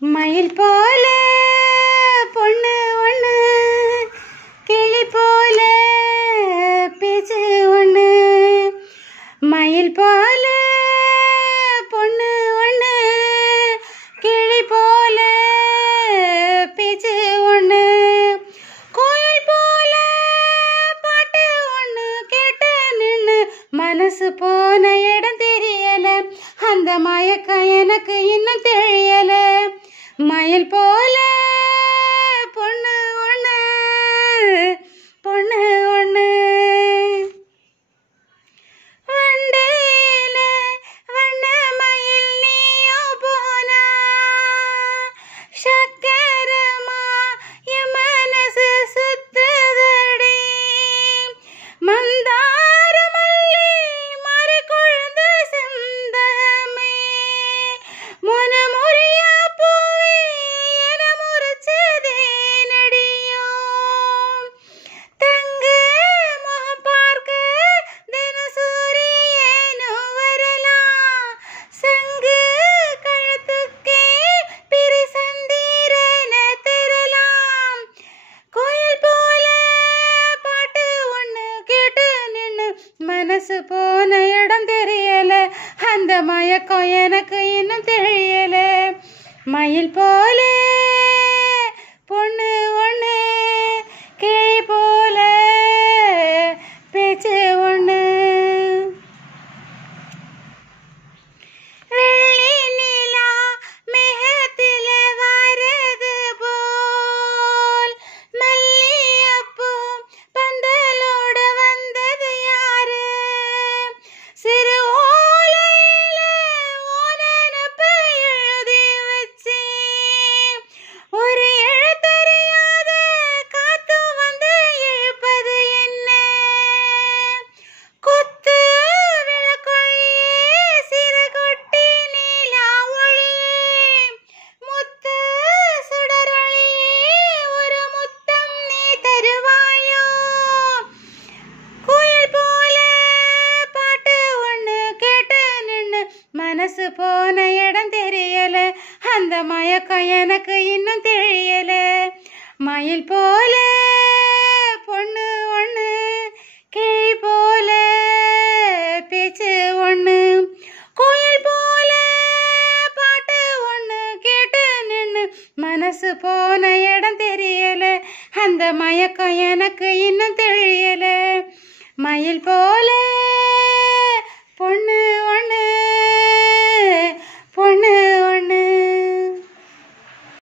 மயில் போல பொண்ணு ஒண்ணு, கிளி போல பேச்சு ஒண்ணு. மயில் போல பொண்ணு ஒண்ணு, கிளி போல பேச்சு ஒண்ணு. கோயில் போல பாட்டு ஒண்ணு கேட்டு நின்னு மனசு போன இடம் தெரியல, அந்த மயக்கம் எனக்கு இன்னும் தெரியல. மயில் போல பொண்ணு ஒண்ணு, பொண்ணு ஒண்ணு. வண்டியில வண்ண மயில் நீயோ போனா, சக்கரமா என் மனசு சுத்துதடி. மந்தார மல்லி மறு கொழுந்து செந்தமே, முனமுறியா பூவே என முறிச்சதே நடியோ. தங்க முகம் பார்க்க தினசூரியனோ வரலாம், சங்கு கழுத்துக்கே பிரிசந்தீரன தெரலாம். கோயில் போல பாட்டு ஒண்ணு கேட்டு நின்னு மனசு போன இடம் தெரியல, அந்த மயக்கம் எனக்கு இன்னும் தெரியல. மயில் போல பொண்ணு ஒண்ணு, கிளி போல பேச்சு ஒண்ணு. வெள்ளி நிலா மேகத்தில வரது போல், மல்லிகைப்பூ பந்தலோட வந்தது யாரு? சிறு ஓலையில உன் நினப்பை எழுதி வச்சேன், ஒரு எழுத்தறியாத காத்து வந்து இழுப்பது என்ன? கொத்து விளக்கொழியே சிறு கொட்டி நீலா ஒளியே, முத்து சுடரொளியே ஒரு முத்தம் நீ தருவாயோ? கோயில் போல பாட்டு ஒண்ணு கேட்டு நின்னு மனசு போன இடம் தெரியல, அந்த மயக்கம் எனக்கு இன்னும் தெரியல. மயில் போல பொண்ணு ஒண்ணு, கிளி போல பேச்சு ஒண்ணு. கோயில் போல பாட்டு ஒண்ணு கேட்டு நின்னு மனசு போன இடம் தெரியல, அந்த மயக்கம் எனக்கு இன்னும் தெரியல. மயில் போல பொண்ணு ஒண்ணு, பொண்ணு